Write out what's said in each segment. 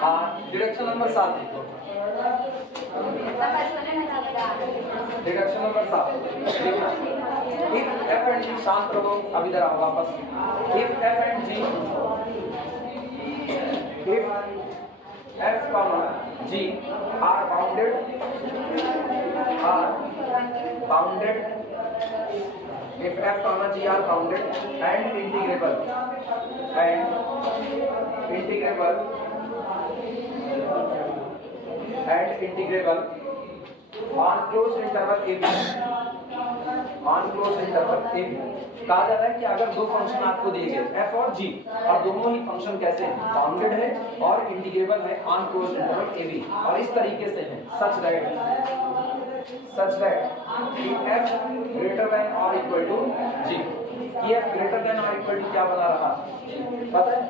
Deduction number 7 लिखो। Deduction number 7 if f and g, शांत रहो अब इधर आओ वापस। If f and g, if f comma g are bounded if f comma g are bounded and integrable on closed interval a b, कहा जा रहा है कि अगर दो फंक्शन आपको दिए गए f और g और दोनों ही फंक्शन कैसे हैं, बाउंडेड है और इंटीग्रेबल है on closed interval a b, और इस तरीके से है सच दैट कि f greater than or equal to g, कि f greater than or equal to क्या बना रहा पता है,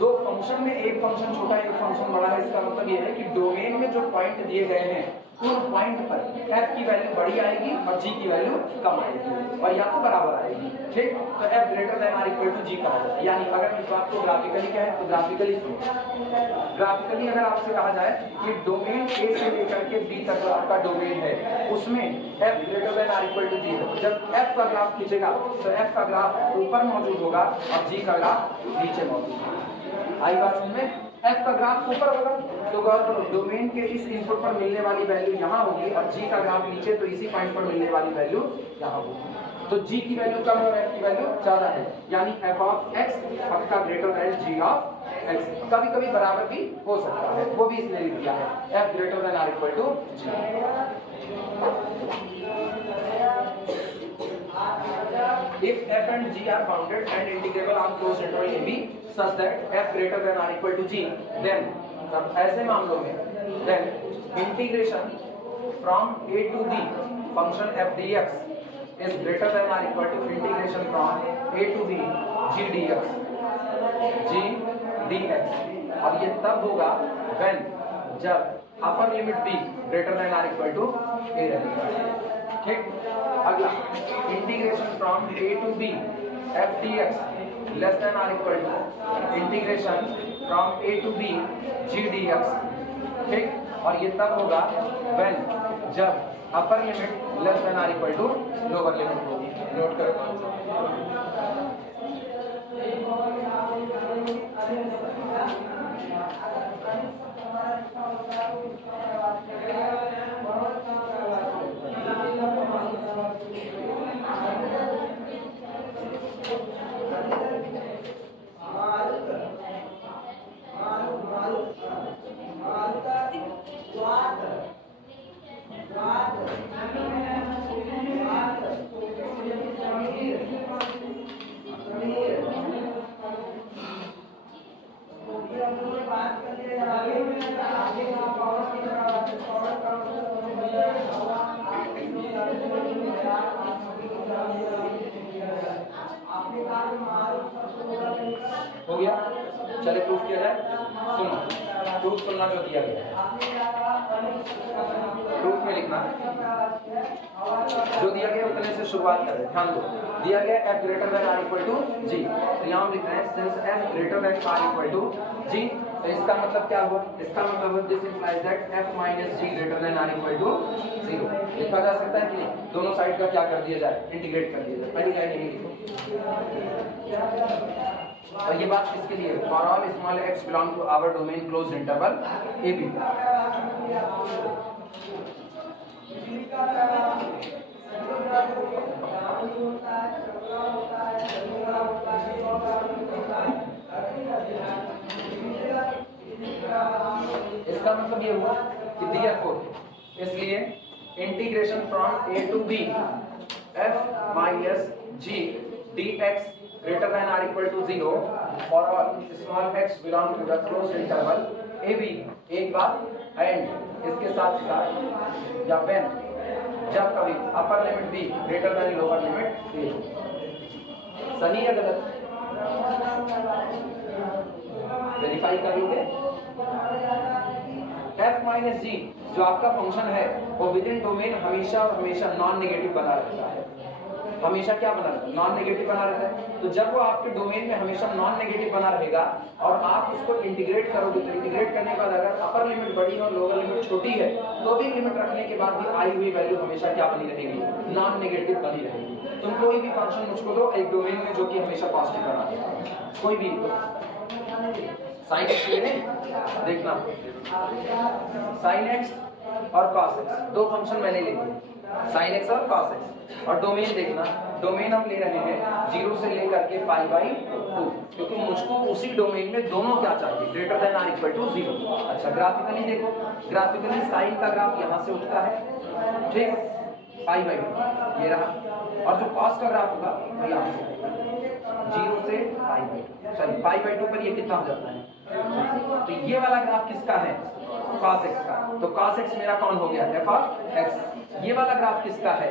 दो फंक्शन में एक फंक्शन छोटा है एक फंक्शन बड़ा है, इसका मतलब ये है कि डोमेन में जो पॉइंट दिए गए हैं उन पॉइंट पर f की वैल्यू बड़ी आएगी और g की वैल्यू कम आएगी और या तो बराबर आएगी, ठीक। तो f greater than or equal to g कहा जाता है, यानी अगर इस बात को ग्राफिकली कहें तो ग्राफिकली अगर आपसे कहा जाए कि डोमेन a से लेकर के b तक जो आपका डोमेन है उसमें f greater than or equal to g है, जब f का ग्राफ खींचेगा तो f का ग्राफ ऊपर मौजूद होगा और g का ग्राफ नीचे मौजूद होगा। आई बात समझ में? f का ग्राफ ऊपर होगा तो डोमेन के इस इनपुट पर मिलने वाली वैल्यू यहाँ होगी और g का ग्राफ नीचे तो इसी पॉइंट पर मिलने वाली वैल्यू यहाँ होगी। तो g की वैल्यू कम है और f की वैल्यू ज्यादा है, यानी f ऑफ x पक्का greater than g of x, कभी कभी बराबर भी हो सकता है, वो भी इसने लिख दिया है f ग्रेटर देन और equal to g। If f and g are bounded and integrable on closed interval a b such that f greater than or equal to g, then ऐसे मामलों में then integration from a to b function f dx is greater than or equal to integration from a to b g dx और ये तब होगा when जब upper limit b greater than or equal to a रहेगा, ठीक। अगला integration from a to b f dx less than और equal to integration from a to b g dx, ठीक। और ये तब होगा व्हेन जब अपर लिमिट लेस देन और इक्वल टू लोअर लिमिट होगी। नोट करो हो गया। चलिए प्रूफ किया जाए, सुनो प्रूफ सुनना जो दिया गया है प्रूफ में लिखना जो दिया गया उतने से शुरुआत करें, ध्यान दो। दिया गया f greater than or equal to g, तो यहाँ लिख रहे हैं since f greater than or equal to g, तो इसका मतलब क्या हुआ, इसका मतलब this implies that f minus g greater than or equal to 0 लिखा जा सकता है कि नहीं। दोनों साइड का क्या कर दिया जाए, इंटीग्रेट कर दिया जाए, पहली लाइन यही लिखो। और ये बात किसके लिए, for all small x belong to our domain closed interval a b। इसका मतलब ये हुआ कि therefore इसलिए integration from a to b f minus g dx greater than or equal to 0 for all small x belong to the closed interval a b, एक बात and इसके साथ साथ या when जब कभी अपर limit b greater then lower limit a, सही या गलत, वेरीफाई कर लोगे। f माइनस g जो आपका फंक्शन है वो विद इन डोमेन हमेशा और हमेशा नॉन नेगेटिव बना रहता है, हमेशा क्या बना रहता है, नॉन नेगेटिव बना रहता है। तो जब वो आपके डोमेन में हमेशा नॉन नेगेटिव बना रहेगा और आप उसको इंटीग्रेट करोगे, तो इंटीग्रेट करने के बाद अगर अपर लिमिट बड़ी और लोअर लिमिट छोटी है तो भी लिमिट रखने के बाद भी आई हुई वैल्यू हमेशा क्या बनी रहेगी, नॉन नेगेटिव बनी रहेगी। तुम कोई भी फंक्शन मुझको दो एक डोमेन में जो कि हमेशा पॉजिटिव बना देगा, कोई भी साइन एक्स ले देखना, साइन एक्स और कॉस एक्स दो फंक्शन मैंने ले लिए, साइन एक्स और कॉस एक्स, और डोमेन देखना, डोमेन हम ले रहे हैं 0 से लेकर के π/2, क्योंकि मुझको उसी डोमेन में दोनों क्या चाहिए, greater than are equal to 0। अच्छा ग्राफिकली देखो, ग्राफिकली साइन का ग्राफ यहाँ से उठता है, ठीक, π/2 ये रहा, और जो कॉस का ग्राफ होगा वो यहाँ से 0 से π/2 पर ये कितना हो जाता है, तो ये वाला ग्राफ किसका है, cos x का, तो cos x मेरा कौन हो गया, f(x), ये वाला ग्राफ किसका है,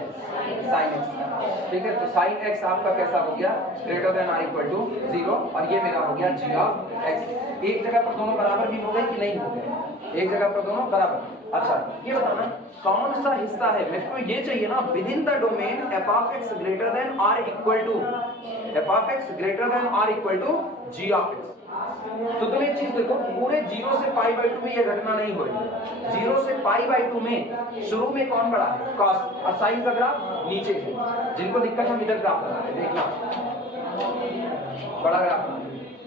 sin x का, ठीक है। तो sin x आपका कैसा हो गया, greater than are equal to 0, और ये मेरा हो गया g(x). एक जगह पर दोनों बराबर भी हो गए कि नहीं हो गए, एक जगह पर दोनों बराबर। अच्छा ये बताना कौन सा हिस्सा है, मेरे को ये चाहिए ना, within the domain f(x) greater than are equal to f(x) greater than are equal to g(x). तो तुम एक चीज देखो, पूरे 0 से π/2 में ये घटना नहीं हो रही, 0 से π/2 में शुरू में कौन बड़ा है, cos, और साइन का ग्राफ नीचे है, जिनको दिक्कत हम इधर ग्राफ बना रहे हैं, देखना बड़ा ग्राफ,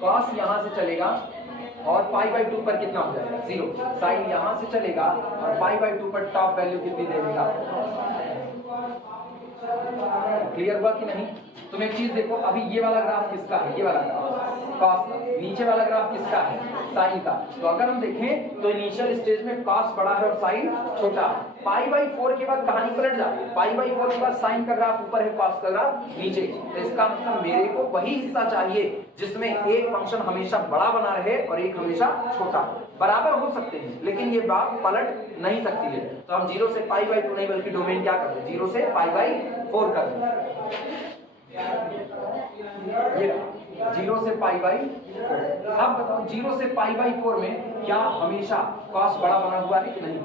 cos यहां से चलेगा और π/2 पर कितना हो जाएगा 0, साइन यहां से चलेगा और π/2 पर टॉप वैल्यू कितनी दे देगा, क्लियर हुआ कि नहीं। तुम एक चीज देखो, अभी ये वाला ग्राफ किसका है, ये वाला ग्राफ cos का, नीचे वाला ग्राफ किसका है, साइन का। तो अगर हम देखें तो इनिशियल स्टेज में cos बड़ा है और साइन छोटा है, π/4 के बाद कहानी पलट जाती है, π/4 के बाद साइन का ग्राफ ऊपर है, cos का ग्राफ नीचे। तो इसका मतलब मेरे को वही हिस्सा चाहिए जिसमें एक फंक्शन हमेशा बड़ा बना रहे और एक हमेशा छोटा, बराबर हो सकते हैं लेकिन ये बात पलट नहीं सकती है। तो हम 0 से π/2 नहीं बल्कि डोमेन क्या करते हैं, 0 से π/4 करते हैं, ये 0 से π/4। अब बताओ 0 से π/4 में क्या हमेशा cos बड़ा बना हुआ है कि नहीं,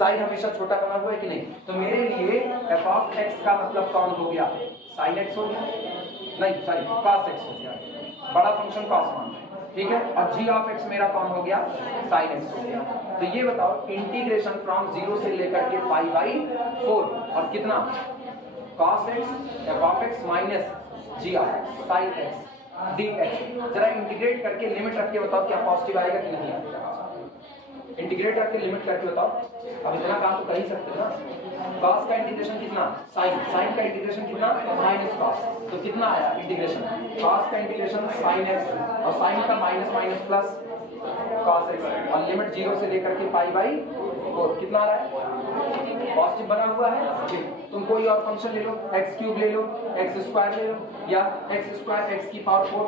sin हमेशा छोटा बना हुआ है कि नहीं। तो मेरे लिए f(x) का मतलब कौन हो गया, sin x हो गया, नहीं सॉरी cos x हो गया, बड़ा फंक्शन cos मान, ठीक है, और g(x) मेरा कौन हो गया, sin x हो गया। तो ये बताओ इंटीग्रेशन फ्रॉम 0 से लेकर के π/4 और कितना cos x f(x) minus g(x) sin x dx, जरा इंटीग्रेट करके लिमिट रख के बताओ क्या पॉजिटिव आएगा कि नहीं आएगा, इंटीग्रेट करके लिमिट करके बताओ। अब इतना काम तो कर ही सकते हो ना, cos का इंटीग्रेशन कितना, sin का इंटीग्रेशन कितना माइनस cos, तो कितना आया इंटीग्रेशन, cos का इंटीग्रेशन sin x और sin का minus minus plus cos x, और लिमिट 0 से लेकर के π/4 कितना आ रहा है, पॉजिटिव बना हुआ है। तुम कोई और फंक्शन ले लो, x³ ले लो, x² ले लो, या x² x⁴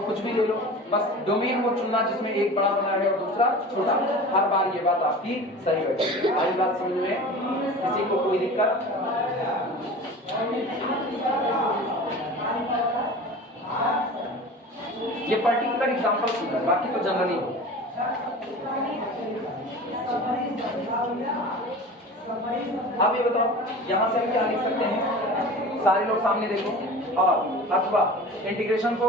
कुछ भी ले लो, बस डोमेन वो चुनना जिसमें एक बड़ा बना है और दूसरा छोटा, हर बार ये बात आपकी सही होगी। हमारी बात समझ में, किसी को कोई दिक्कत, ये पर्टिकुलर एग्जांपल सुनना, बाकी तो जनरली अब ये बताओ यहाँ से हम क्या लिख सकते हैं, सारे लोग सामने देखो, और अथवा इंटीग्रेशन को,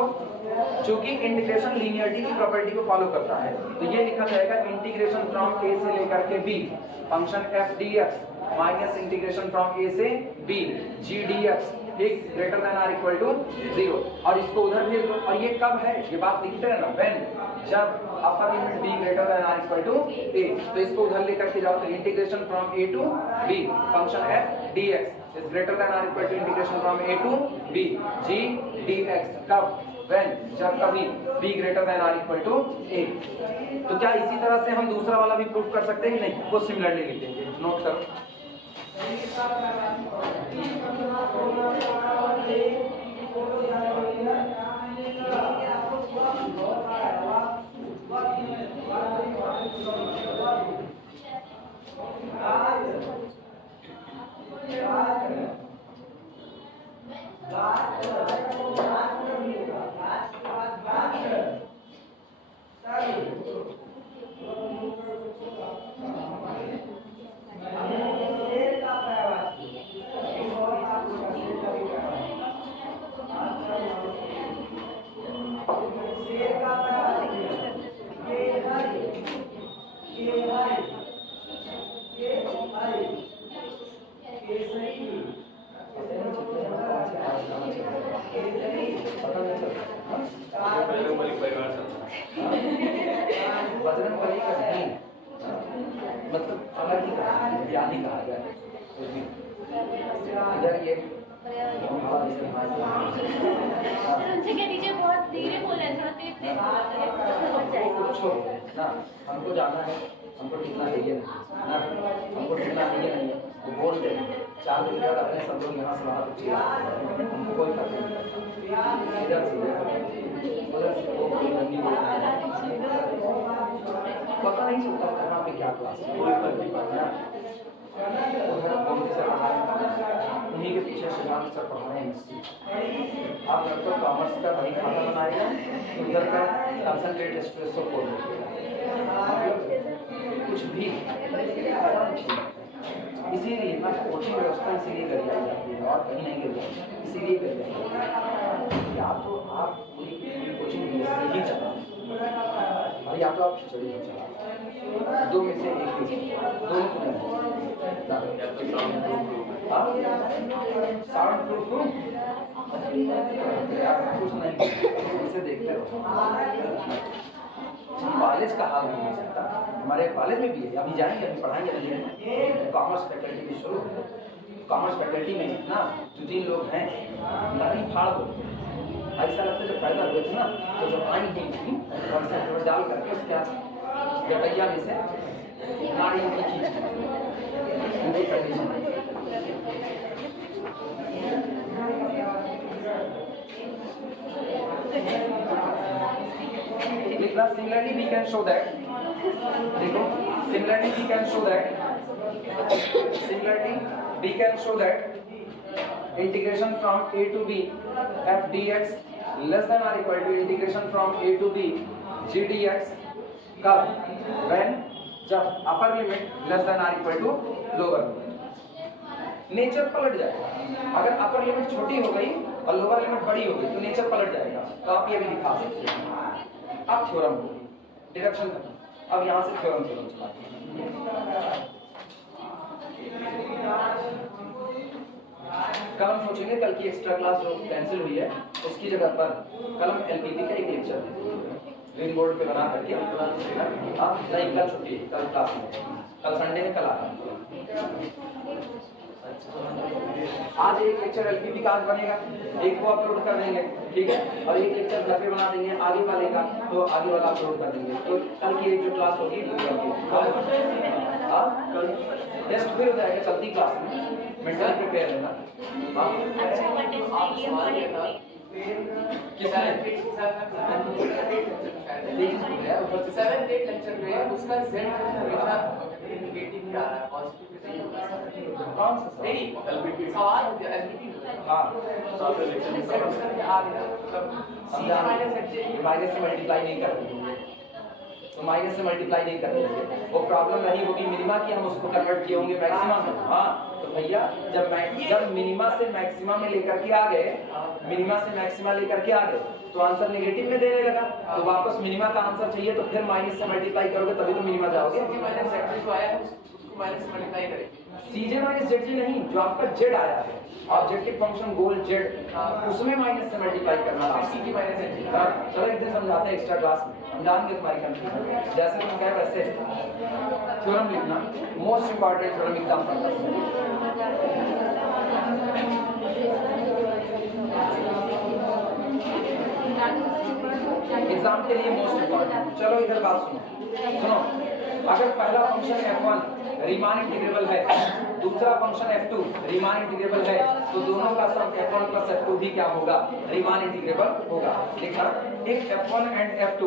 चूंकि इंटीग्रेशन लीनियरिटी की प्रॉपर्टी को फॉलो करता है तो ये लिखा जाएगा इंटीग्रेशन फ्रॉम a से लेकर के b function f dx minus integration from a से b g dx, ठीक, greater than are equal to 0, और इसको उधर भेज दो। और ये कब है, ये बात लिखते हैं ना, व्हेन, जब upper limit b greater than are equal to a, तो इसको उधर लेकर के जाओ, तो integration from a to b function f dx is greater than are equal to integration from a to b g dx, कब, when, जब कभी b greater than are equal to a। तो क्या इसी तरह से हम दूसरा वाला भी प्रूफ कर सकते हैं कि नहीं, वो सिमिलरली लिख देंगे, नोट करो। बजरंग बली का नहीं, मतलब अलग ही व्याधि कहा गया है। इधर ये उनसे क्या टीचर बहुत धीरे बोल रहे हैं, थोड़ा तेज तेज बोल रहे हैं। कुछ ना, हमको जाना है, हमको टिकना है ये ना, हमको टिकना है ये नहीं है, वो बोल दे 4 दिन बाद अपने सब लोग यहाँ से वहाँ तक चले, हमको कोई फर्क नहीं पड़ता। इधर से उधर से वो कोई नहीं बोलता, पता नहीं चलता वहाँ पे क्या क्लास है, कोई फर्क नहीं पड़ता। उन्हीं के पीछे सिद्धांत सर पढ़ा रहे हैं। आप लगभग कॉमर्स का बड़ी खाता बनाएगा, उधर का कंसंट्रेट स्ट्रेस को खोल कुछ भी इसीलिए ना कोचिंग व्यवस्था इसीलिए करी जाती है और कहीं नहीं करी जाती, इसीलिए करी जाती है या तो आप पूरी कोचिंग ही चला और या तो आप खिचड़ी ही चला, दो में से एक ही, दोनों को नहीं। साउंड प्रूफ रूम कुछ नहीं, इसे देखते रहो। कॉलेज का हाल नहीं हो सकता, हमारे कॉलेज में भी है, अभी जाएंगे, अभी पढ़ाएंगे नहीं, कॉमर्स फैकल्टी भी शुरू, कॉमर्स फैकल्टी में ना 2-3 लोग हैं, नहीं फाड़ दो, ऐसा लगता है जब पैदा हुए थे ना, तो जब आई थी और से डाल करके उसके गटैया में से नारियल की चीज similarly we can show that, similarly we can show that integration from a to b f dx less than or equal to integration from a to b g dx कब, when, जब upper limit less than are equal to lower limit. Nature पलट जाएगा, अगर upper limit छोटी हो गई और lower limit बड़ी हो गई तो नेचर पलट जाएगा। तो आप ये भी दिखा सकते हैं। अब थ्योरम डिडक्शन खत्म, अब यहाँ से थ्योरम चलाते हैं। कल हम सोचेंगे, कल की एक्स्ट्रा क्लास जो कैंसिल हुई है उसकी जगह पर कल हम एलपीपी का एक लेक्चर ग्रीन बोर्ड पे बना करके नहीं, कल छुट्टी, कल क्लास में, कल संडे है, कल आता। आज एक लेक्चर एलपीपी का आज बनेगा, एक को अपलोड कर देंगे, ठीक है, और एक लेक्चर घर पे बना देंगे आगे वाले का, तो आगे वाला अपलोड कर देंगे। तो कल की एक जो क्लास होगी कल टेस्ट फिर हो जाएगा चलती क्लास में, मेंटली प्रिपेयर रहना। उसका माइनस से मल्टीप्लाई नहीं कर देंगे, तो माइनस से मल्टीप्लाई नहीं कर देंगे, वो प्रॉब्लम नहीं होगी मिनिमा की, हम उसको कन्वर्ट किए होंगे मैक्सिमम में। हाँ तो भैया जब मिनिमा से मैक्सिमा में लेकर के आ गए, मिनिमा से मैक्सिमा लेकर के आ गए तो आंसर नेगेटिव में देने लगा, तो वापस मिनिमा का आंसर चाहिए तो फिर माइनस से मल्टीप्लाई करोगे तभी तो मिनिमा जाओगे। सीजे माइनस जेड जी नहीं, जो आपका जेड आया है ऑब्जेक्टिव फंक्शन गोल जेड, उसमें माइनस से मल्टीप्लाई करना है। चलो एक दिन समझाते हैं एक्स्ट्रा क्लास में, हम जानेंगे तुम्हारी कंफ्यूजन। जैसे तुम कहे वैसे थ्योरम लिखना, मोस्ट इंपॉर्टेंट थ्योरम एग्जाम का एग्जाम के लिए मोस्ट इंपॉर्टेंट। चलो इधर बात सुनो, अगर पहला फंक्शन f1 रीमान इंटीग्रेबल है, दूसरा फंक्शन f2 रीमान इंटीग्रेबल है, तो दोनों का सम f1 प्लस f2 भी क्या होगा, रीमान इंटीग्रेबल होगा। लिखना if f1 and f2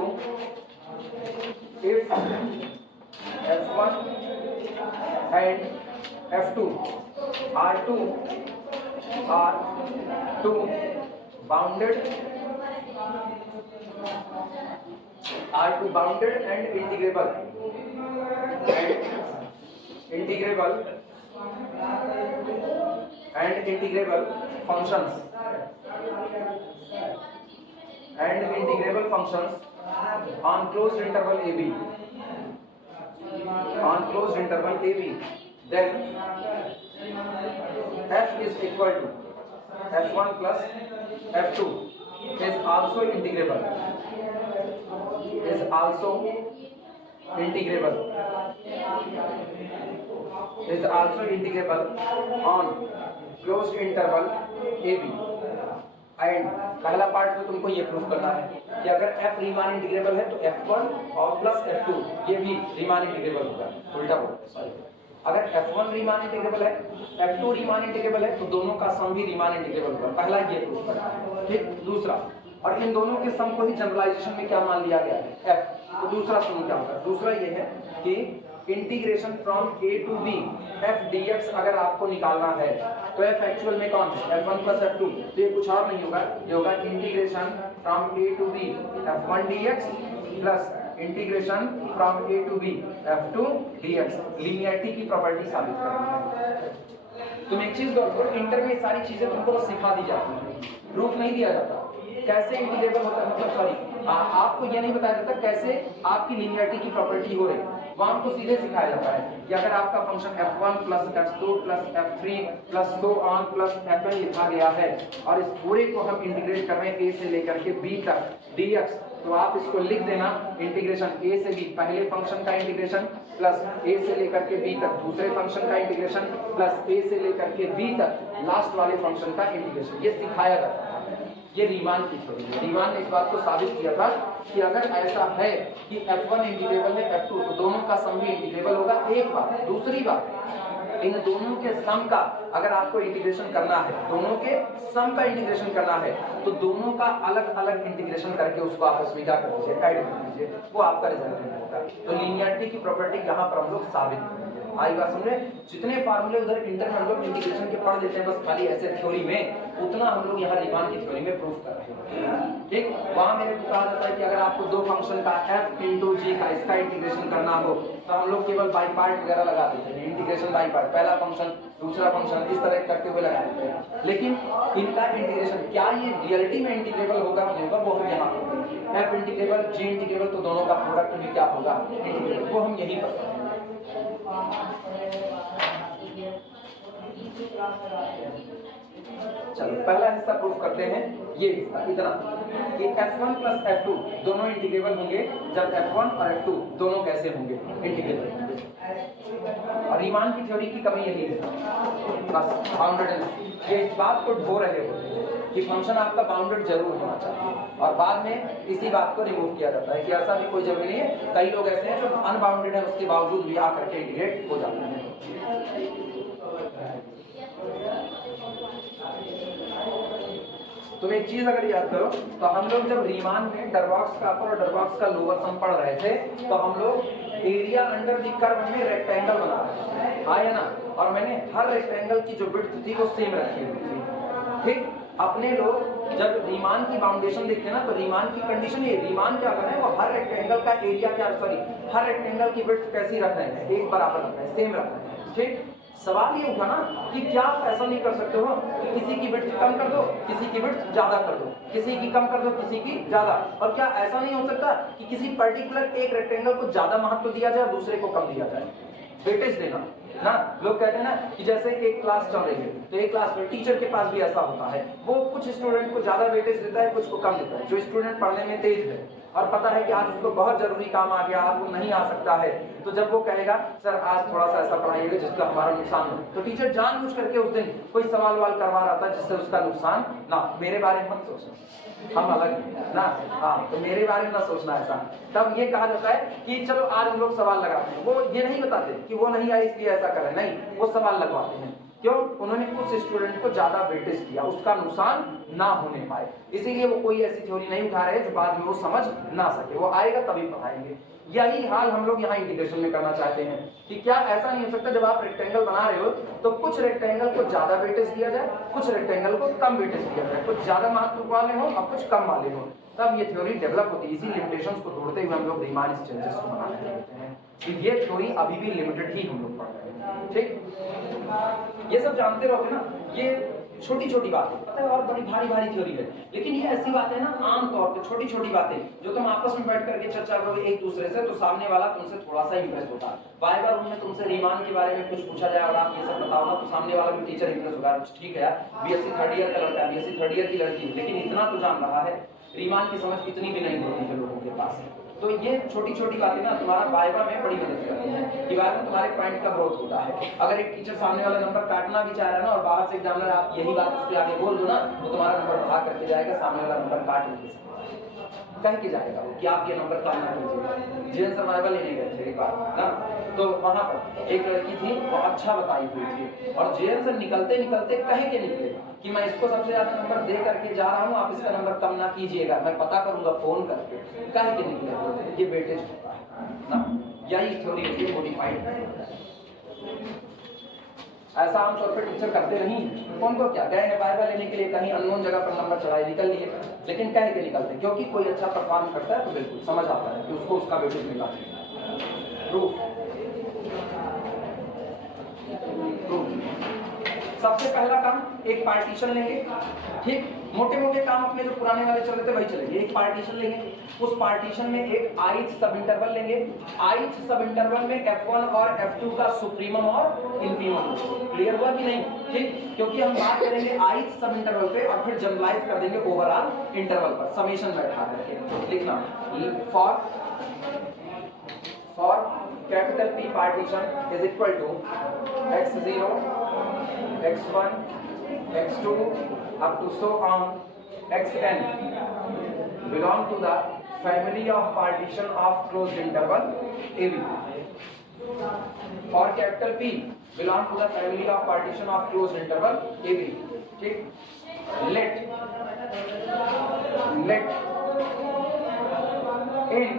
are two bounded and integrable functions on closed interval AB, then f is equal to f1 plus f2 is also integrable on closed interval ab and पहला part तो तुमको ये proof करना है कि अगर f Riemann integrable है तो f1 और प्लस f2 ये भी रीमान इंटीग्रेबल होगा। उल्टा बोल सॉरी, अगर f1 रीमान इंटीग्रेबल है, f2 रीमान इंटीग्रेबल है तो दोनों का सम भी रीमान इंटीग्रेबल होगा। पहला ये प्रूफ करना है, ठीक। दूसरा, और इन दोनों के सम को ही जनरलाइजेशन में क्या मान लिया गया है, f। तो दूसरा सम क्या होगा? दूसरा ये है कि integration from a to b f dx अगर आपको निकालना है तो f एक्चुअल में कौन है, f1 प्लस f2। तो ये कुछ और नहीं होगा, ये होगा integration from a to b f1 dx plus integration from a to b f2 dx। Linearity की प्रॉपर्टी साबित करनी है। तुम एक चीज करो, इंटर में सारी चीजें तुमको सिखा दी जाती है, प्रूफ नहीं दिया जाता कैसे इंटीग्रेबल होता है, मतलब सॉरी आपको ये नहीं बताया जाता कैसे आपकी लीनियरिटी की प्रॉपर्टी हो रही, वहां आपको सीधे सिखाया जाता है कि अगर आपका function f1 plus f2 plus f3 plus so on plus fn लिखा गया है और इस पूरे को हम इंटीग्रेट कर रहे हैं a से लेकर के b तक dx, तो आप इसको लिख देना इंटीग्रेशन a से b पहले फंक्शन का इंटीग्रेशन प्लस a से लेकर के b तक दूसरे फंक्शन का इंटीग्रेशन प्लस a से लेकर के b तक लास्ट वाले फंक्शन का इंटीग्रेशन, ये सिखाया जाता है। ये रीमान की थ्योरी है। रीमान ने इस बात को साबित किया था कि अगर ऐसा है कि f1 इंटीग्रेबल है f2 तो दोनों का सम भी इंटीग्रेबल होगा। एक बात, दूसरी बात, इन दोनों के सम का अगर आपको इंटीग्रेशन करना है, दोनों के सम का इंटीग्रेशन करना है तो दोनों का अलग अलग इंटीग्रेशन करके उसको आपस में क्या कर दीजिए, ऐड कर दीजिए, वो आपका रिजल्टेंट होगा। तो लीनियरिटी की प्रॉपर्टी यहाँ पर हम लोग साबित करेंगे। आई बात समझ रहे? जितने फार्मूले उधर इंटर में हम लोग इंटीग्रेशन के पढ़ देते हैं बस खाली ऐसे थ्योरी में, उतना हम लोग यहाँ रीमान की थ्योरी में प्रूफ कर रहे हैं, ठीक। वहां मेरे को कहा जाता है कि अगर आपको दो फंक्शन का f इंटू जी का इसका इंटीग्रेशन करना हो तो हम लोग केवल बाई पार्ट वगैरह लगा देते हैं, इंटीग्रेशन बाई पार्ट, पहला फंक्शन दूसरा फंक्शन इस तरह करते हुए लगा देते हैं। लेकिन इनका इंटीग्रेशन क्या ये रियलिटी में इंटीग्रेबल होगा नहीं होगा वो हम यहाँ करते हैं। f इंटीग्रेबल जी इंटीग्रेबल तो दोनों का प्रोडक्ट भी क्या होगा, इंटीग्रेबल, वो हम यही करते हैं। चलो पहला हिस्सा प्रूफ करते हैं, ये हिस्सा इतना कि f1 प्लस f2 दोनों इंटीग्रेबल होंगे जब f1 और f2 दोनों कैसे होंगे, इंटीग्रेबल होंगे। और रीमान की थ्योरी की कमी यही है, बस बाउंडेड, ये इस बात को ढो रहे होते हैं कि फंक्शन आपका बाउंडेड जरूर होना चाहिए और बाद में इसी बात को रिमूव किया जाता है कि ऐसा भी कोई जरूरी नहीं है। कई लोग ऐसे हैं जो अनबाउंडेड है उसके बावजूद भी आकर के इंटीग्रेट हो जाते हैं। तुम एक चीज अगर याद करो तो हम लोग जब रीमान में डरबॉक्स का अपर और डरबॉक्स का लोअर सम पढ़ रहे थे तो हम लोग एरिया अंडर द कर्व में रेक्टेंगल बना रहे थे, हाँ या ना, और मैंने हर रेक्टेंगल की जो विड्थ थी वो सेम रखी हुई थी, ठीक। अपने लोग जब रीमान की बाउंडेशन देखते हैं ना तो रीमान की कंडीशन ये, रीमान क्या कर रहे हैं, वो हर रेक्टेंगल का एरिया क्या, सॉरी हर रेक्टेंगल की विड्थ कैसी रख रहे हैं, एक बराबर रख रहे हैं, सेम रख रहे हैं, ठीक। सवाल ये उठा ना कि क्या आप ऐसा नहीं कर सकते हो कि किसी की विड्थ कम कर दो, किसी की विड्थ ज्यादा कर दो, किसी की कम कर दो, किसी की ज्यादा, और क्या ऐसा नहीं हो सकता कि किसी पर्टिकुलर एक रेक्टेंगल को ज्यादा महत्व दिया जाए और दूसरे को कम दिया जाए, वेटेज देना ना। लोग कहते हैं ना कि जैसे एक क्लास चल रही है तो एक क्लास में टीचर के पास भी ऐसा होता है, वो कुछ स्टूडेंट को ज्यादा वेटेज देता है, कुछ को कम देता है। जो स्टूडेंट पढ़ने में तेज है और पता है कि आज उसको बहुत जरूरी काम आ गया, आज वो नहीं आ सकता है, तो जब वो कहेगा सर आज थोड़ा सा ऐसा पढ़ाइएगा जिसका हमारा नुकसान हो, तो टीचर जानबूझ करके उस दिन कोई सवाल वाल करवा रहा था जिससे उसका नुकसान ना। मेरे बारे में मत सोचना, हम अलग ना, हाँ, तो मेरे बारे में ना सोचना ऐसा। तब ये कहा जाता है कि चलो आज हम लोग सवाल लगाते हैं, वो ये नहीं बताते कि वो नहीं आए इसलिए ऐसा कर रहे, नहीं, वो सवाल लगवाते हैं। क्यों? उन्होंने कुछ स्टूडेंट को ज्यादा वेटेज दिया, उसका नुकसान ना होने पाए, इसीलिए वो कोई ऐसी थ्योरी नहीं उठा रहे जो बाद में वो समझ ना सके, वो आएगा तभी पढ़ाएंगे। यही हाल हम लोग यहाँ इंटीग्रेशन में करना चाहते हैं कि क्या ऐसा नहीं हो सकता जब आप रेक्टेंगल बना रहे हो तो कुछ रेक्टेंगल को ज्यादा वेटेज दिया जाए, कुछ रेक्टेंगल को कम वेटेज दिया जाए, कुछ ज्यादा महत्व वाले हो और कुछ कम वाले हो, तब ये थ्योरी डेवलप होती है। इसी लिमिटेशंस को तोड़ते हुए हम लोग रीमान स्ट्रेंजेस को बनाते रहते हैं कि ये थ्योरी अभी भी लिमिटेड ही हम लोग पढ़ रहे हैं, ठीक। ये सब जानते रहोगे ना, ये छोटी छोटी बातें, पता है और बड़ी भारी भारी थ्योरी है, लेकिन ये ऐसी बातें ना आम तौर पे छोटी छोटी बातें जो तुम आपस में बैठ करके चर्चा करोगे एक दूसरे से, तो सामने वाला तुमसे थोड़ा सा इंप्रेस होता है। बार बार उनमें तुमसे रीमान के बारे में कुछ पूछा जाए और आप ये सब बताओ ना, तो सामने वाला भी टीचर इंप्रेस होगा, ठीक है यार बीएससी थर्ड ईयर का लड़का है, बीएससी थर्ड ईयर की लड़की है, लेकिन इतना तो जान रहा है। रीमान की समझ इतनी भी नहीं होती है लोगों के पास। तो ये छोटी छोटी बातें ना तुम्हारा वाइवा में बड़ी मदद करती हैं कि वाइवा में तुम्हारे पॉइंट का ग्रोथ होता है। अगर एक टीचर सामने वाला नंबर काटना भी चाह रहा है ना और बाहर से एग्जामिनर आप यही बात उसके आगे बोल दो ना, तो तुम्हारा नंबर बढ़ा करके जाएगा, सामने वाला नंबर काट नहीं सकता, कह के जाएगा कि आप ये नंबर कम ना कीजिए। जीवन सर्वाइवल लेने गए थे एक बार ना, तो वहां पर एक लड़की थी वो अच्छा बताई हुई थी और जेल से निकलते निकलते कह के निकले कि मैं इसको सबसे ज्यादा नंबर दे करके जा रहा हूँ, आप इसका नंबर कम ना कीजिएगा, मैं पता करूंगा फोन करके, कह के निकले। ये वेटेज होता है ना, यही थ्योरी होती है मोडिफाइड। ऐसा आमतौर पर टीचर करते नहीं, कौन को क्या गए हैं वाइवा लेने के लिए कहीं अननोन जगह पर नंबर चढ़ाए निकल लिए, लेकिन कह के निकलते, क्योंकि कोई अच्छा परफॉर्म करता है तो बिल्कुल समझ आता है कि उसको उसका वेटेज मिला। प्रूफ सबसे पहला काम एक पार्टीशन लेंगे, ठीक, मोटे मोटे काम अपने जो पुराने वाले चल रहे थे वही चलेंगे। एक पार्टीशन लेंगे, उस पार्टीशन में एक ith सब इंटरवल लेंगे, ith सब इंटरवल में f1 और f2 का सुप्रीमम और इंफीमम। क्लियर हुआ कि नहीं? ठीक, क्योंकि हम बात करेंगे ith सब इंटरवल पे और फिर जनरलाइज कर देंगे ओवरऑल इंटरवल पर, समेशन बैठा करके लिखना। For capital P partition is equal to x0 x1 x2 up to so on xn belong to the family of partition of closed interval AB. For capital P belong to the family of partition of closed interval AB. ठीक, let in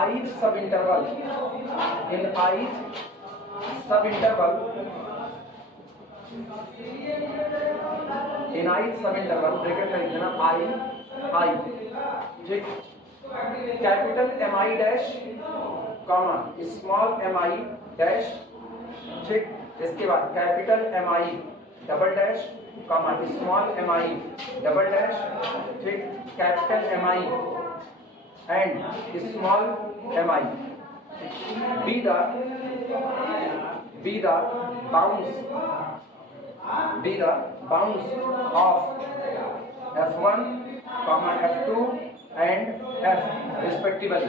ith sub interval bracket में लिख देना I, ठीक, capital MI dash comma small MI dash, ठीक, इसके बाद capital MI double dash comma small MI double dash, ठीक, capital MI and small MI be the bounds of f1, f2 and f respectively.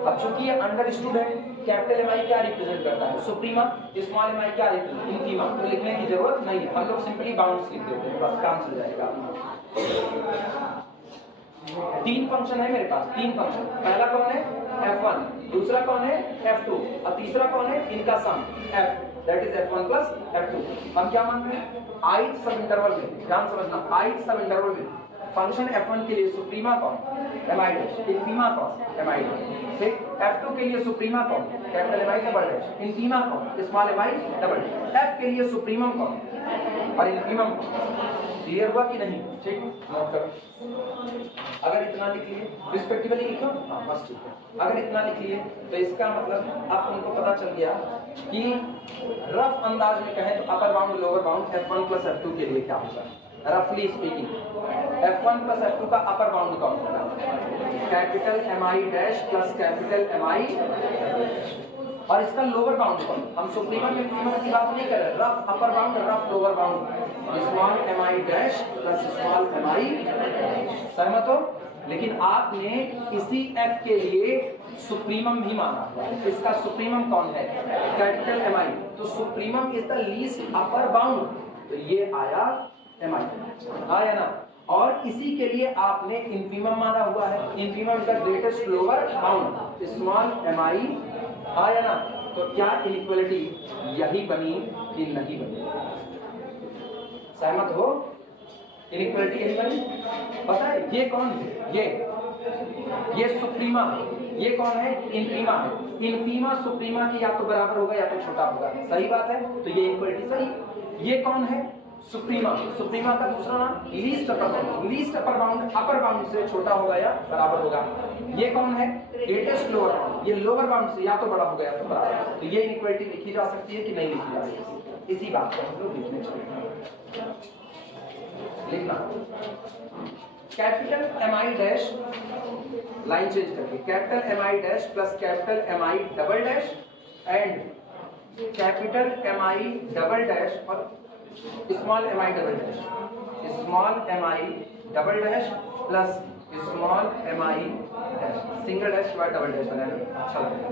अब चूंकि ये understood है, capital MI क्या represent करता है, सुप्रीमा, स्मॉल MI क्या रिप्रेजेंट, इंफीमा, तो लिखने की जरूरत नहीं है, हम लोग सिंपली बाउंड्स लिख देते हैं, बस काम चल जाएगा। तीन फंक्शन है मेरे पास, तीन फंक्शन, पहला कौन है f1, दूसरा कौन है f2 और तीसरा कौन है इनका सम f, that is f1 plus f2। हम क्या मान रहे हैं ith सब इंटरवल में, ध्यान समझना, ith सब इंटरवल में फंक्शन f1 के लिए सुप्रीमा कौन MI डैश, इंफीमा कौन MI डैश, ठीक, f2 के लिए सुप्रीमा कौन कैपिटल MI डबल डैश, इंफीमा कौन small MI double dash, f के लिए सुप्रीमम कौन और इंफीमम कौन। क्लियर हुआ कि नहीं? ठीक, नोट करो। अगर इतना लिख लिए रिस्पेक्टिवली लिखो, हाँ बस ठीक है। अगर इतना लिख लिए तो इसका मतलब अब तुमको पता चल गया कि रफ अंदाज में कहें तो upper bound lower bound f1 plus f2 के लिए क्या होगा, रफली स्पीकिंग। f1 प्लस f2 का अपर बाउंड कौन होगा, capital MI dash plus capital MI, और इसका लोअर बाउंड कौन, हम सुप्रीमम इंफीमम की बात नहीं कर रहे, rough upper bound rough lower bound small MI dash plus small MI, सहमत हो? लेकिन आपने इसी f के लिए सुप्रीमम भी माना, इसका सुप्रीमम कौन है कैपिटल MI, तो supremum is the least upper bound, तो ये आया MI, आया ना। और इसी के लिए आपने इंफीमम माना हुआ है, infimum is the greatest lower bound small MI, आया ना। तो क्या इनइक्वालिटी यही बनी कि नहीं बनी, सहमत हो? इनइक्वालिटी यही बनी। पता है ये कौन है, ये सुप्रीमा है, ये कौन है इंफीमा है। इंफीमा सुप्रीमा की या तो बराबर होगा या तो छोटा होगा, सही बात है, तो ये इनइक्वालिटी सही। ये कौन है सुप्रीमा, सुप्रीमा का दूसरा नाम least upper bound. Least upper bound upper bound से छोटा होगा या बराबर होगा। ये कौन है? Greatest lower bound. ये लोअर बाउंड से या तो बड़ा होगा या तो बराबर। तो ये इक्वालिटी लिखी जा सकती है कि नहीं लिखी जा सकती, इसी बात को हम लोग लिखने चाहिए। लिखना capital M I dash, line change करके capital M I dash plus capital M I double dash and capital M I double dash और small M I double dash, small M I double dash plus small M I dash, single dash के बाद double dash बनाना अच्छा लगेगा,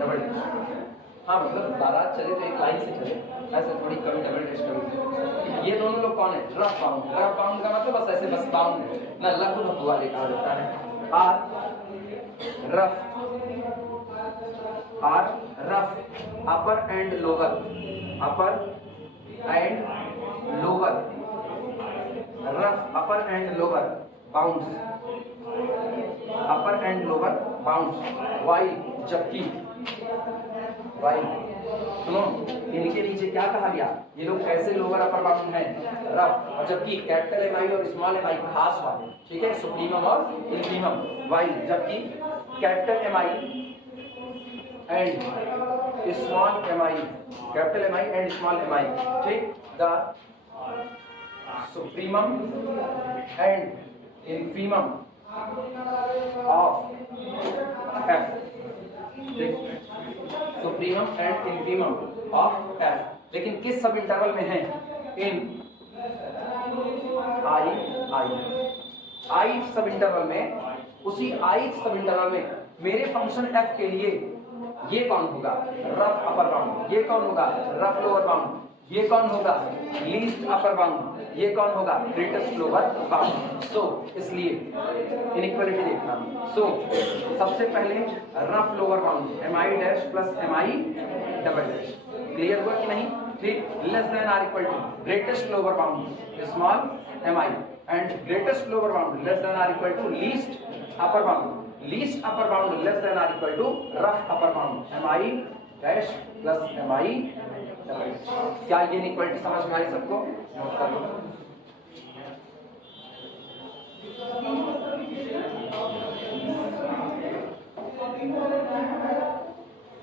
double dash. हाँ मतलब 12 चले तो एक लाइन से चले, ऐसे थोड़ी कमी डबल डैश कमी। ये दोनों लोग कौन है? Rough bound. रफ बाउंड का मतलब बस ऐसे बस बाउंड है ना, लघु लघु वाले कहा जाता है। Are rough, are rough upper and lower, upper and lower, rough upper and lower bounds, upper and lower bounds. Y जबकि, वाई सुनो इनके नीचे क्या कहा गया? ये लोग ऐसे लोअर अपर बाउंड हैं रफ, और जबकि कैपिटल एम आई और स्मॉल एम आई खास वाले, ठीक है, सुप्रीमम और इंफीमम। वाई जबकि capital M I and small M I, capital M I and small M I, ठीक, the supremum and infimum of F, ठीक, supremum and infimum of F. लेकिन किस सब इंटरवल में है? इन आई आई, आई सब इंटरवल में, उसी आई सब इंटरवल में मेरे फंक्शन एफ के लिए ये कौन होगा? Rough upper bound. ये कौन होगा? Rough lower bound. ये कौन होगा? Least upper bound. ये कौन होगा? Greatest lower bound. सो इसलिए इनइक्वालिटी देखना। सो सबसे पहले rough lower bound M I dash plus M I double dash, clear हुआ कि नहीं? फिर less than are equal to greatest lower bound small M I and greatest lower bound less than are equal to least upper bound, least upper bound less than are equal to rough upper bound M I dash plus M I double dash. क्या ये inequality समझ में आई सबको? Note कर लो।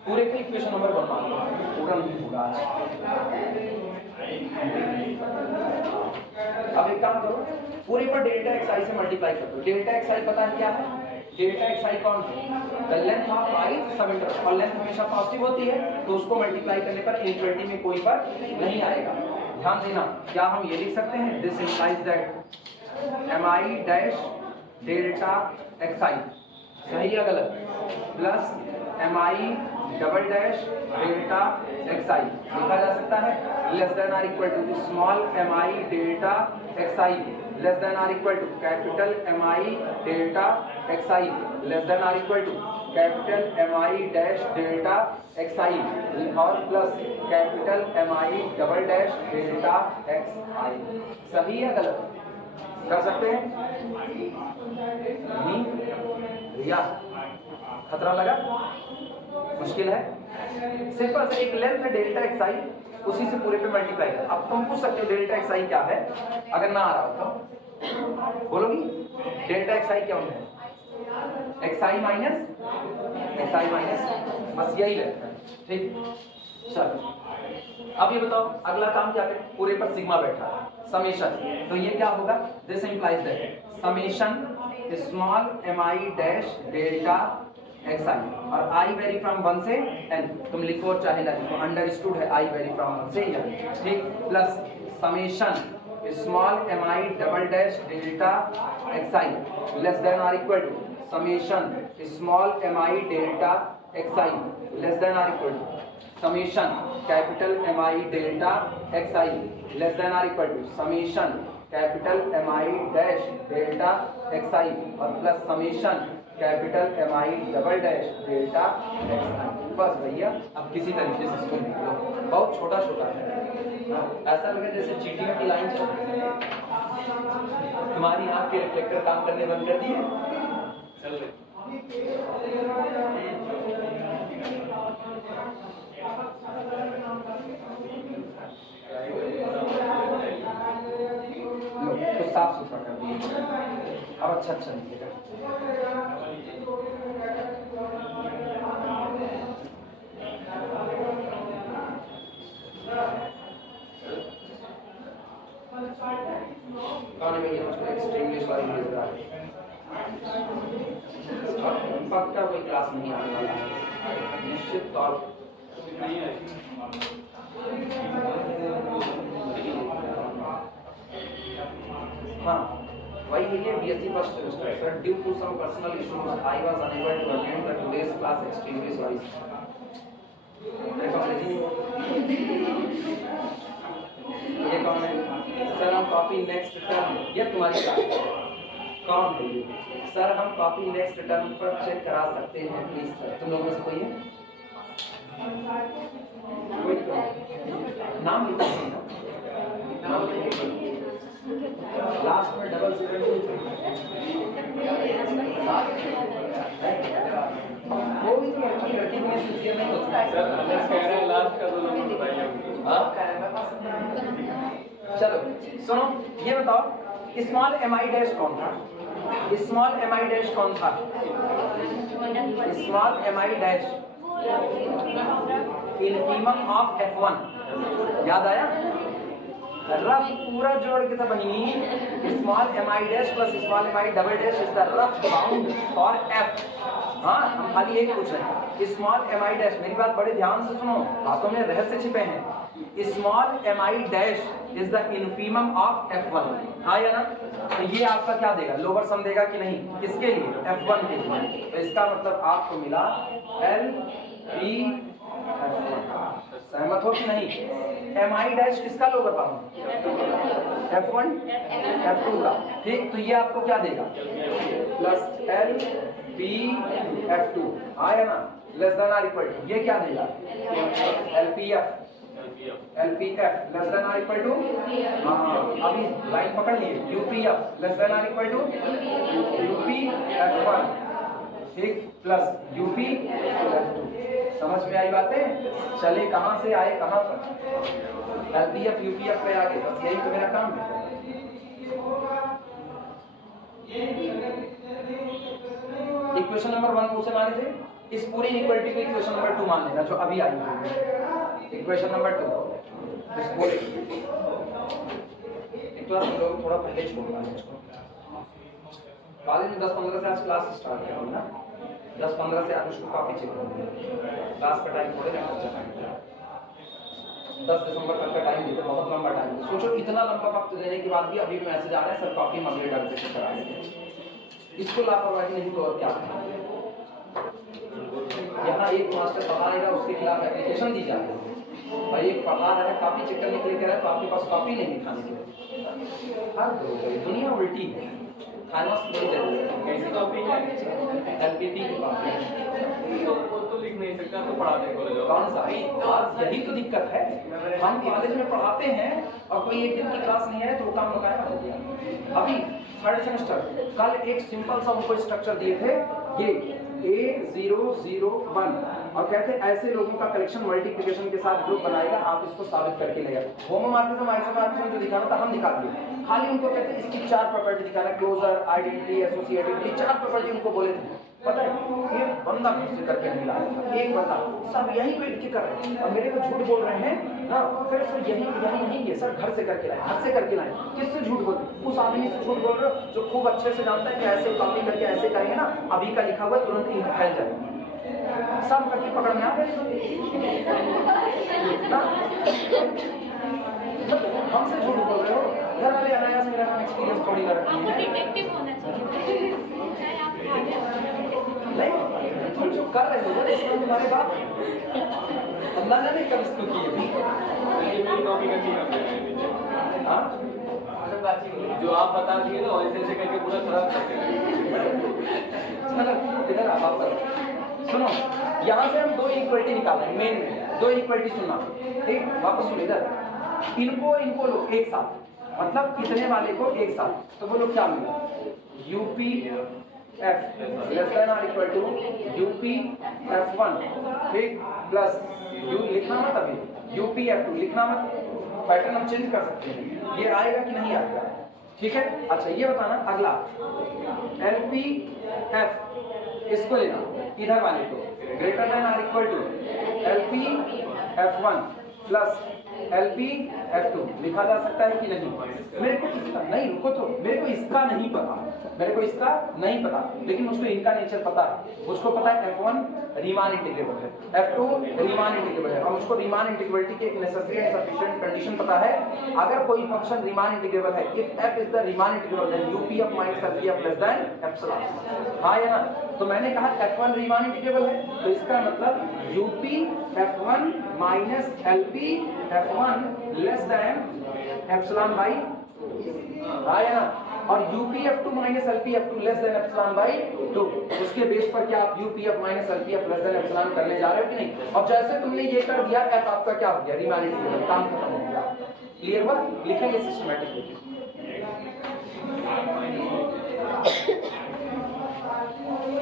पूरे के equation number 1 मान लो, पूरा नहीं होगा आज। अब एक काम करो, पूरे पर डेल्टा एक्स आई से मल्टीप्लाई कर दो। डेल्टा एक्स आई पता है क्या है? डेल्टा एक्स आई कौन है? द लेंथ ऑफ आई सब इंटरवल, और लेंथ हमेशा पॉजिटिव होती है तो उसको मल्टीप्लाई करने पर इनइक्वालिटी में कोई फर्क नहीं आएगा। ध्यान देना, क्या हम ये लिख सकते हैं? This implies that M I dash delta X I, सही या गलत? Plus M I double dash delta X I लिखा जा सकता है less than are equal to small M I delta X I less than are equal to capital M I delta X I less than are equal to capital M I dash delta X I और plus capital M I double dash delta X I. सही या गलत? कर सकते हैं? नहीं? या खतरा लगा? मुश्किल है? सिंपल से एक लेंथ है डेल्टा एक्स आई, उसी से पूरे पे मल्टीप्लाई कर। अब तुम पूछ सकते हो डेल्टा एक्स आई क्या है, अगर ना आ रहा हो तो बोलोगी डेल्टा एक्स आई क्या है? एक्स आई माइनस, बस यही लेंथ है, ठीक। चलो अब ये बताओ अगला काम क्या है? पूरे पर सिग्मा बैठा है, समेशन, तो ये क्या होगा? This implies that summation small M I dash delta X I, और आई वेरी फ्रॉम 1 से n, तुम लिखो चाहे ना लिखो, अंडरस्टूड है आई वेरी फ्रॉम 1 से n, ठीक, plus summation small M I double dash delta X I less than are equal to summation small M I delta X I less than are equal to summation capital M I delta X I less than are equal to summation capital M I dash delta X I और plus summation capital M I double dash delta X I. बस भैया अब किसी तरीके से इसको लिख लो, बहुत छोटा छोटा है, ऐसा लगे जैसे चीटिंग की लाइन चल रही है। तुम्हारी आंख के रिफ्लेक्टर काम करने बंद कर दिए, चल रहे अब अच्छा लिखिएगा। कौन है भैया मुझको एक्सट्रीमली सॉरी भेज पक्का कोई क्लास नहीं आने वाला है निश्चित तौर नहीं है। हाँ वही है BSc first semester sir due to some personal issues I was unable to attend the today's class extremely sorry. ये कौन है सर हम कॉपी नेक्स्ट टर्म ये तुम्हारी क्लास कौन है ये सर हम कॉपी नेक्स्ट टर्म पर चेक करा सकते हैं प्लीज सर तुम लोगों में से कोई है कोई तो नाम लिखो लास्ट में डबल सेकंड वो भी तो लड़की में सिंसियर नहीं होता है सर हम कह रहे हैं लास्ट का 2 नंबर बताइए। हां चलो सुनो ये बताओ स्मॉल mi डैश कौन था स्मॉल mi डैश कौन था small mi dash infimum of F1 याद आया रफ पूरा जोड़ के था बनी small mi dash plus small mi double dash is the rough bound for F। हाँ हम खाली एक पूछ रहे हैं स्मॉल mi डैश मेरी बात बड़े ध्यान से सुनो बातों में रहस्य छिपे हैं small mi dash is the infimum of F1 हाँ या ना तो ये आपका क्या देगा लोअर सम देगा कि नहीं किसके लिए F1 के लिए तो इसका मतलब आपको मिला LP F1 सहमत हो कि नहीं mi डैश किसका लोअर बाउंड F1 F2 का ठीक तो ये आपको क्या देगा प्लस LP F2 आया ना less than are equal to ये क्या देगा LPF less than are equal to हाँ अभी लाइन पकड़ लिए UPF less than are equal to UPF1 ठीक प्लस UPF2 समझ में आई बातें चले कहाँ से आए कहाँ पर LPF UPF पे आगे बस यही तो मेरा काम है। इक्वेशन नंबर 1 उसे माने थे इस पूरी इक्वलिटी को इक्वेशन नंबर 2 मान लेना जो अभी आई है इक्वेशन नंबर 2 इस पूरे एक तो हम लोग थोड़ा पहले छोड़ रहे हैं इसको कॉलेज में 10-15 से आज क्लास स्टार्ट करेंगे ना 10-15 से आप उसको कॉपी चेक करेंगे क्लास का टाइम थोड़े ना 10 दिसंबर तक का टाइम देते बहुत लंबा टाइम सोचो इतना लंबा वक्त देने के बाद भी अभी भी मैसेज आ रहा है सर कॉपी हम अगले डर से करा देंगे इसको लापरवाही नहीं तो और क्या यहाँ एक मास्टर पढ़ाएगा उसके खिलाफ एप्लीकेशन दी जाती है और एक पढ़ा रहा है कॉपी चेक करने के लिए कह रहा है तो आपके पास कॉपी नहीं दिखाने के लिए हर दुनिया उल्टी है खाना से कैसी कॉपी है LPP की कॉपी तो लिख नहीं सकता तो पढ़ा देंगे कौन सा आज यही तो दिक्कत है हम कॉलेज में पढ़ाते हैं और कोई एक दिन की क्लास नहीं है तो वो काम बकाया हो गया। अभी थर्ड सेमेस्टर कल एक सिंपल सा उनको स्ट्रक्चर दिए थे ये A001 और कहते हैं ऐसे लोगों का कलेक्शन मल्टीप्लिकेशन के साथ ग्रुप बनाएगा आप इसको साबित करके ले आए होमोमॉर्फिज्म आइसोमॉर्फिज्म जो दिखाना था हम दिखा दिए खाली उनको कहते हैं इसकी 4 प्रॉपर्टी दिखाना क्लोजर आइडेंटिटी एसोसिएटिविटी 4 प्रॉपर्टी उनको बोले थे पता है ये बंदा खुद करके नहीं लाया था एक बंदा सब यही बैठ के कर रहे हैं और मेरे को झूठ बोल रहे हैं ना फिर सर यही नहीं किए सर घर से करके लाए किससे झूठ बोल उस आदमी से झूठ बोल रहे हो जो खूब अच्छे से जानता है कि ऐसे कॉपी करके ऐसे करेंगे ना अभी का लिखा हुआ तुरंत इंक फैल जाएगी सब करके पकड़ में आ गए हमसे झूठ बोल रहे हो घर वाले अनायास मेरा नाम एक्सपीरियंस थोड़ी कर रखी है डिटेक्टिव होना चाहिए नहीं तुम जो कर रहे हो इसमें तुम्हारे बाप अल्लाह ने कब इसको किए मेरी कॉपी करती हाँ जो आप बता दिए ना वैसे ऐसे करके पूरा खराब करते इधर आप सुनो यहाँ से हम 2 इक्वलिटी निकाल रहे हैं मेन में 2 इक्वलिटी सुनना ठीक वापस सुन इधर इनको लो एक साथ मतलब कितने वाले को एक साथ तो बोलो क्या मिला UPF लेस देन और इक्वल टू UPF1 ठीक प्लस U लिखना मत अभी UPF2 लिखना मत पैटर्न हम चेंज कर सकते हैं ये आएगा कि नहीं आएगा ठीक है। अच्छा ये बताना अगला LP F इसको लेना, इधर वाले को greater than are equal to LP F1 plus LP F2 लिखा जा सकता है कि नहीं? मेरे को इसका नहीं, रुको तो, मेरे को इसका नहीं पता, मेरे को इसका नहीं पता, लेकिन मुझको इनका नेचर पता है। मुझको पता है F1 रीमान इंटीग्रेबल है, F2 रीमान इंटीग्रेबल है, और मुझको रीमान इंटीग्रेबिलिटी की एक नेसेसरी एंड सफिशिएंट कंडीशन पता है। अगर कोई फंक्शन रीमान इंटीग्रेबल है, if f is the Riemann integrable then UP of LP of less than epsilon. हाँ या ना? तो मैंने कहा F1 रीमान इंटीग्रेबल है, तो इसका मतलब UP F1 minus LP F1 less than epsilon by, हाँ या ना? और UPF2 minus LPF2 less than epsilon by 2, उसके बेस पर क्या आप UPF minus LPF less than epsilon करने जा रहे हो कि नहीं? और जैसे तुमने ये कर दिया, F आपका क्या हो गया? रीमान इंटीग्रेबल, काम खत्म हो गया। क्लियर हुआ? लिखेंगे सिस्टमैटिकली।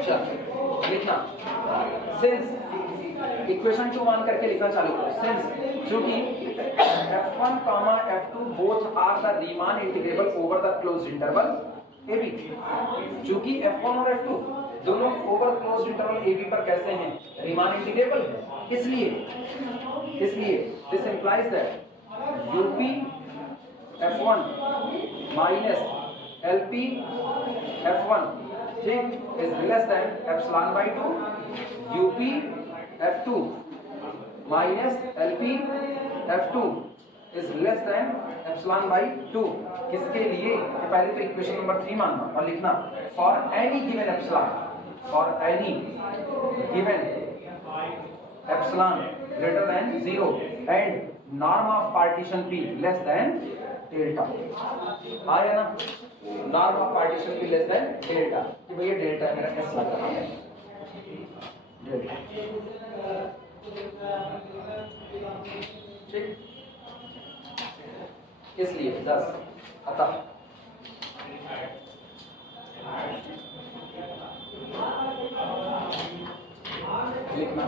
चलो लिखना, सिंस इक्वेशन 2 मान करके लिखना चालू करो। सिंस चूंकि F1, F2 both are the Riemann integrable over the closed interval AB, चूंकि F1 और F2 दोनों ओवर क्लोज्ड इंटरवल AB पर कैसे हैं? रीमान इंटीग्रेबल है। इसलिए this implies that UP F1 minus LP F1 ठीक is less than epsilon by 2, UP F2 minus LP F2 is less than epsilon by 2। किसके लिए? पहले तो इक्वेशन नंबर 3 मानना और लिखना for any given epsilon, for any given epsilon greater than 0 and norm of partition P less than delta. आया ना? Norm of partition P less than delta, कि भैया डेल्टा मेरा कैसा लग रहा है? डेल्टा, ठीक। इसलिए 10 अतः लिखना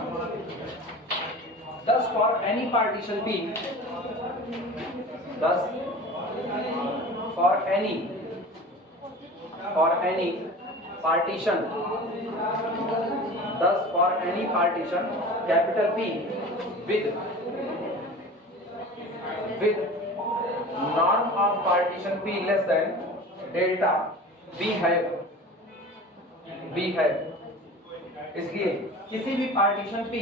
10 for any partition P, 10 for any partition, 10 for any partition capital P with norm of partition P less than delta we have, इसलिए किसी भी पार्टीशन P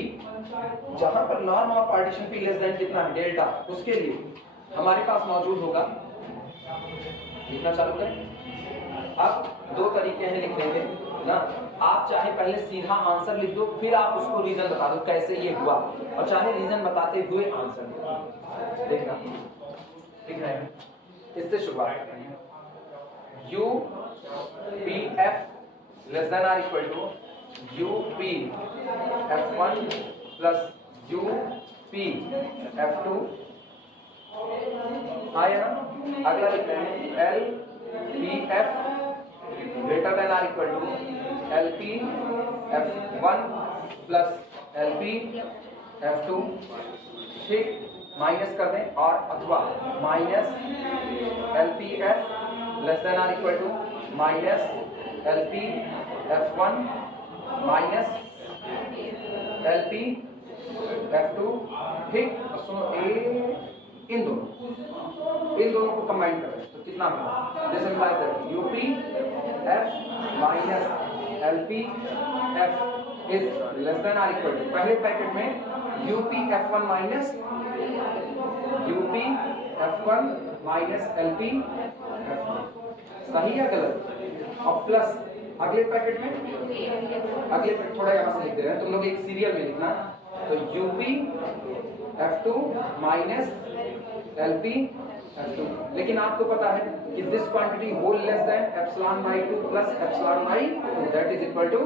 जहां पर norm of partition P less than कितना है? डेल्टा, उसके लिए हमारे पास मौजूद होगा। लिखना चालू करें। अब दो तरीके हैं लिखने के ना, आप चाहे पहले सीधा आंसर लिख दो, फिर आप उसको रीजन बता दो कैसे ये हुआ, और चाहे रीजन बताते हुए आंसर लिखो। देखना, लिख रहे हैं, इससे शुरुआत कर रहे हैं। UPF less than are equal to UPF1 plus UPF2, आया ना? अगला लिख रहे हैं LPF greater than are equal to LPF1 plus LPF2, ठीक, माइनस कर दें, और अथवा minus LPF less than are equal to minus LPF1 minus LPF2, ठीक। सुनो, इन दोनों को कंबाइन कर रहे हैं तो कितना होगा? This implies that UPF minus LPF is less than are equal to, पहले ब्रैकेट में UPF1 माइनस LPF2, सही है गलत? और प्लस अगले पैकेट में, अगले पैकेट थोड़ा यहाँ से लिख दे रहे हैं, तुम लोग एक सीरियल में लिखना, तो UPF2 माइनस LPF2, लेकिन आपको पता है कि this quantity whole less than epsilon by 2 plus epsilon by 2 that is equal to,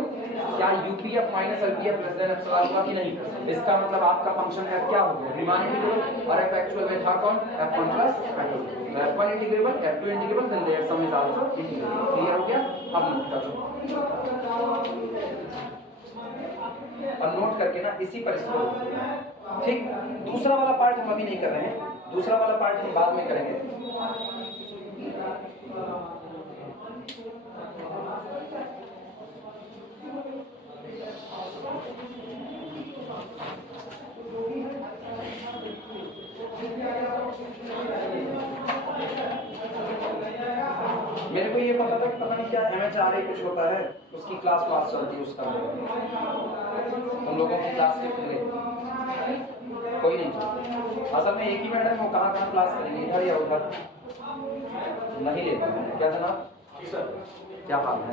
क्या UPF minus LPF less than epsilon होगा कि नहीं? इसका मतलब आपका फंक्शन f क्या हो गया? रीमान इंटीग्रेबल, और f एक्चुअल में था कौन? F1 प्लस F2, तो F1 integrable, F2 integrable, then their sum is also integrable. Clear हो गया? अब नोट कर लो, और नोट करके ना इसी पर इसको, ठीक। दूसरा वाला पार्ट हम अभी नहीं कर रहे हैं, दूसरा वाला पार्ट हम बाद में करेंगे। मेरे को ये पता था कि पता नहीं क्या MHRA कुछ होता है, उसकी क्लास चलती है उसका, उन लोगों की क्लास के पूरे कोई नहीं चलती। असल में एक ही मैडम वो कहाँ क्लास करेंगे, इधर या उधर नहीं लेते। क्या जनाब? क्या हाल है?